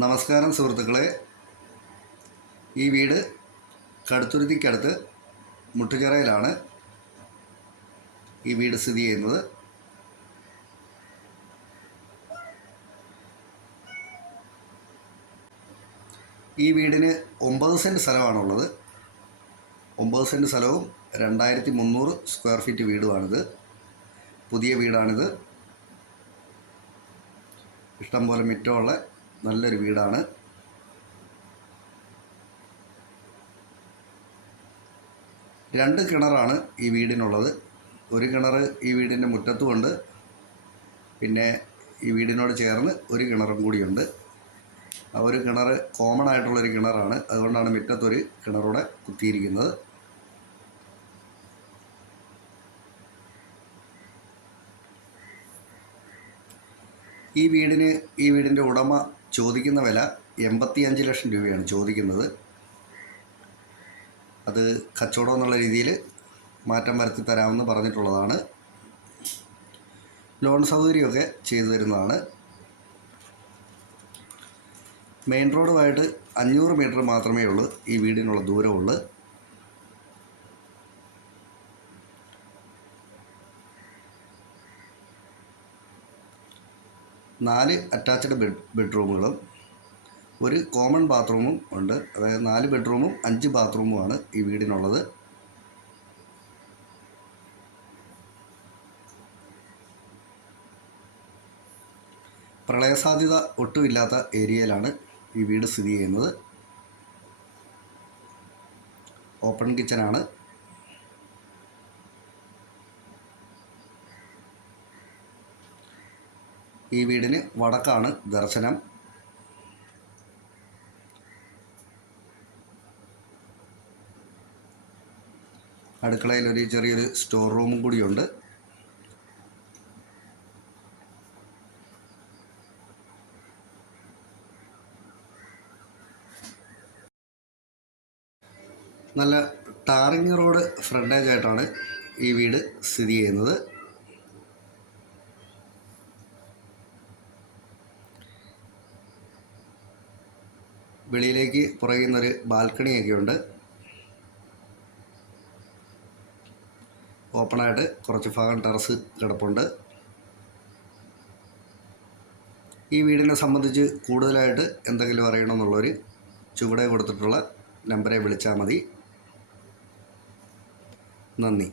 നമസ്കാരം സുഹൃത്തുക്കളെ. ഈ വീട് കടുത്തുരുത്തിക്കടുത്ത് മുട്ടുചിറയിലാണ് ഈ വീട് സ്ഥിതി ചെയ്യുന്നത്. ഈ വീടിന് 9 സെൻറ്റ് സ്ഥലമാണുള്ളത്. 9 സെൻറ്റ് സ്ഥലവും 2300 സ്ക്വയർ ഫീറ്റ് വീടുമാണിത്. പുതിയ വീടാണിത്. ഇഷ്ടംപോലെ മുറ്റമുള്ള നല്ലൊരു വീടാണ്. രണ്ട് കിണറാണ് ഈ വീടിനുള്ളത്. ഒരു കിണർ ഈ വീടിൻ്റെ മുറ്റത്തുമുണ്ട്. പിന്നെ ഈ വീടിനോട് ചേർന്ന് ഒരു കിണറും കൂടിയുണ്ട്. ആ ഒരു കിണർ കോമൺ ആയിട്ടുള്ളൊരു കിണറാണ്. അതുകൊണ്ടാണ് മുറ്റത്തൊരു കിണറൂടെ കുത്തിയിരിക്കുന്നത്. ഈ വീടിൻ്റെ ഉടമ ചോദിക്കുന്ന വില 85 ലക്ഷം രൂപയാണ് ചോദിക്കുന്നത്. അത് കച്ചവടം എന്നുള്ള രീതിയിൽ മാറ്റം വരുത്തി തരാമെന്ന് പറഞ്ഞിട്ടുള്ളതാണ്. ലോൺ സൗകര്യമൊക്കെ ചെയ്തു തരുന്നതാണ്. മെയിൻ റോഡുമായിട്ട് 500 മീറ്റർ മാത്രമേ ഉള്ളൂ ഈ വീടിനുള്ള ദൂരമുള്ളൂ. നാല് അറ്റാച്ച്ഡ് ബെഡ്റൂമുകളും ഒരു കോമൺ ബാത്റൂമും ഉണ്ട്. അതായത് 4 ബെഡ്റൂമും 5 ബാത്റൂമുമാണ് ഈ വീടിനുള്ളത്. പ്രളയസാധ്യത ഒട്ടുമില്ലാത്ത ഏരിയയിലാണ് ഈ വീട് സ്ഥിതി ചെയ്യുന്നത്. ഓപ്പൺ കിച്ചനാണ്. ഈ വീടിന് വടക്കാണ് ദർശനം. അടുക്കളയിൽ ഒരു ചെറിയൊരു സ്റ്റോർ റൂമും കൂടിയുണ്ട്. നല്ല ടാറിങ് റോഡ് ഫ്രണ്ടേജ് ആയിട്ടാണ് ഈ വീട് സ്ഥിതി ചെയ്യുന്നത്. വെളിയിലേക്ക് പുറകിൽ നിന്നൊരു ബാൽക്കണിയൊക്കെ ഉണ്ട്. ഓപ്പണായിട്ട് കുറച്ച് ഭാഗം ടെറസ് കിടപ്പുണ്ട്. ഈ വീടിനെ സംബന്ധിച്ച് കൂടുതലായിട്ട് എന്തെങ്കിലും അറിയണമെന്നുള്ളൊരു ചുവടെ കൊടുത്തിട്ടുള്ള നമ്പറെ വിളിച്ചാൽ മതി. നന്ദി.